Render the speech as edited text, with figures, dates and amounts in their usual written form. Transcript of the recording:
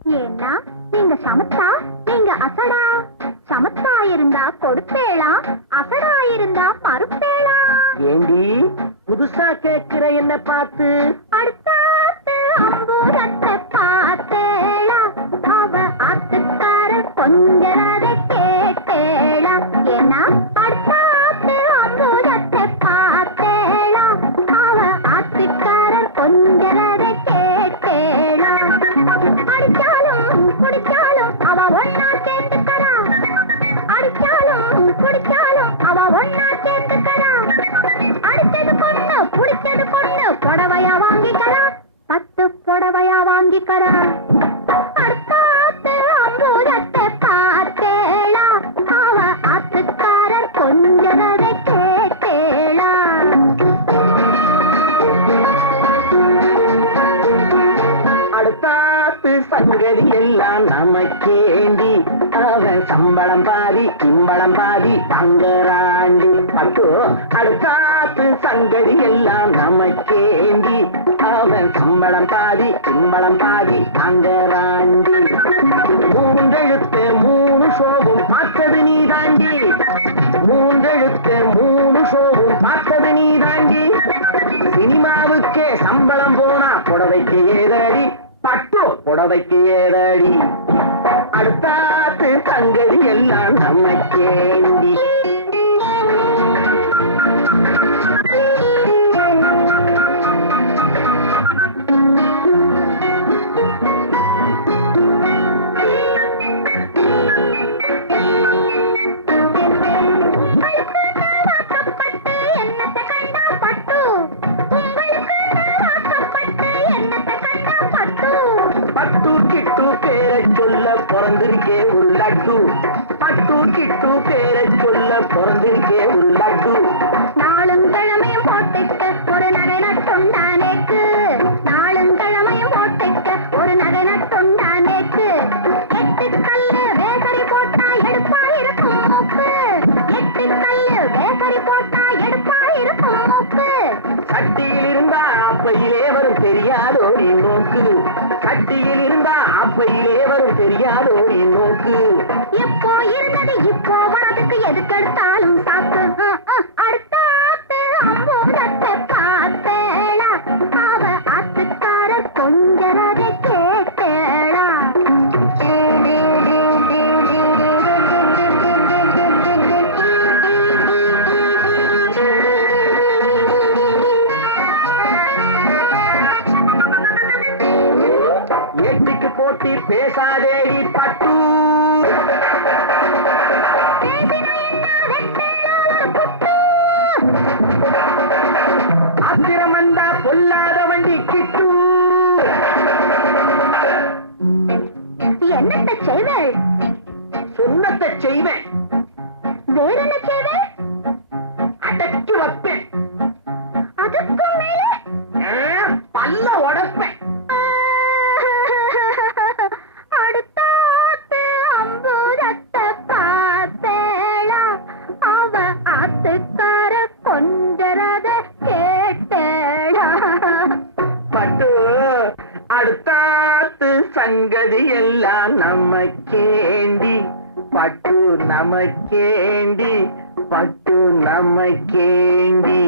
ஏன்னா நீங்க சமத்தா, நீங்க அசடா. சமத்தா இருந்தா கொடுப்பேளா, அசடா இருந்தா மறுப்பேளா. ஏண்டி புதுசா கேட்கிற என்ன பார்த்து? அடுத்தாத்து அம்பூரத்தை பார்த்தேளா, அவ ஆத்துக்கார கொஞ்சரத கேட்டேளா. ஏன்னா அடுத்தாத்து அம்பூரத்தை பார்த்தேளா, அவ ஆத்துக்காரர் கொஞ்சரத கேட்டேளா. அடிச்சாலும் குடிச்சாலும் அவ ஒன்னா சேர்ந்துக்கறா, அடிச்சாலும் குடிச்சாலும் அவ ஒன்னா சேர்ந்துக்கறா. அடிச்சது பொண்ணு புடிச்சது பொண்ணு புடவையா வாங்கிக்கறா, பட்டு புடவையா வாங்கிக்கறா. அடுத்தாத்து அம்பூரத்தை பார்த்தேளா, அவ ஆத்துக்காரர் கொஞ்சரத கேட்டேளா. அடுத்தாத்து சங்கதி எல்லாம் நமக்கேண்டி, அவன் சம்பளம் பாதி சிம்பளம் பாதி தங்கராண்டி. பட்டு அடுத்தாத்து சங்கதி எல்லாம் நமக்கேண்டி, அவன் சம்பளம் பாதி சிம்பளம் பாதி தங்கராண்டி. மூன்றெழுத்து மூணு ஷோவும் பார்த்தது நீ தாண்டி, மூன்றெழுத்து மூணு ஷோவும் பார்த்தது நீ தாண்டி. சினிமாவுக்கே சம்பளம் போனா புடவைக்கு ஏதடி, பட்டு புடவைக்கு ஏதடி. அடுத்தாத்து சங்கதி எல்லாம் நமக்கேண்டி. பட்டு கிட்டு பேரை சொல்ல பிறந்திருக்கே ஒரு லட்டு, பட்டு கிட்டு பேரை சொல்ல பிறந்திருக்கே ஒரு லட்டு. நாளும் கிழமையும் போட்டுக்க ஒரு நகை நட்டுண்டானேக்கு, நாளும் கிழமையும் போட்டுக்க ஒரு நகை நட்டுண்டானேக்கு. எட்டு கல்லு வேசரி போட்டா எடுப்பா இருக்கும் மூக்கு, எட்டு கல்லு வேசரி போட்டா எடுப்பா இருக்கும் மூக்கு. சட்டியில் இருந்தா அப்பையிலே வரும் தெரியாதோ நீ நோக்கு, சட்டியில் இருந்தா அப்பையிலே வரும் தெரியாதோ நீ நோக்கு. எப்போ இருந்தது இப்போ வரதுக்கு எதுக்கெடுத்தாலும் சாக்கு. அடுத்தாத்து அம்பூரத்தை பார்த்தேளா, அவ ஆத்துக்காரர் கொஞ்சரத கேட்டேளா. எட்டிக்கு போட்டி பேசாதேடி பட்டு, ஆத்திரமந்தா பொல்லாத வண்டி கிட்டு. என்னத்த செய்வேள்? சொன்னத்தை செய்வேன், வேற என்ன செய்வேள்? அடக்கி வைப்பேன், அதுக்கும் மேலே பல்ல உடைப்பேன். அடுத்தாத்து அம்பூரத்தை பார்த்தேளா, அவ ஆத்துக்கார கொஞ்சரத கேட்டேளா. பட்டு அடுத்தாத்து சங்கதி எல்லாம் நமக்கேண்டி, பட்டு நமக்கேண்டி, பட்டு நமக்கேண்டி.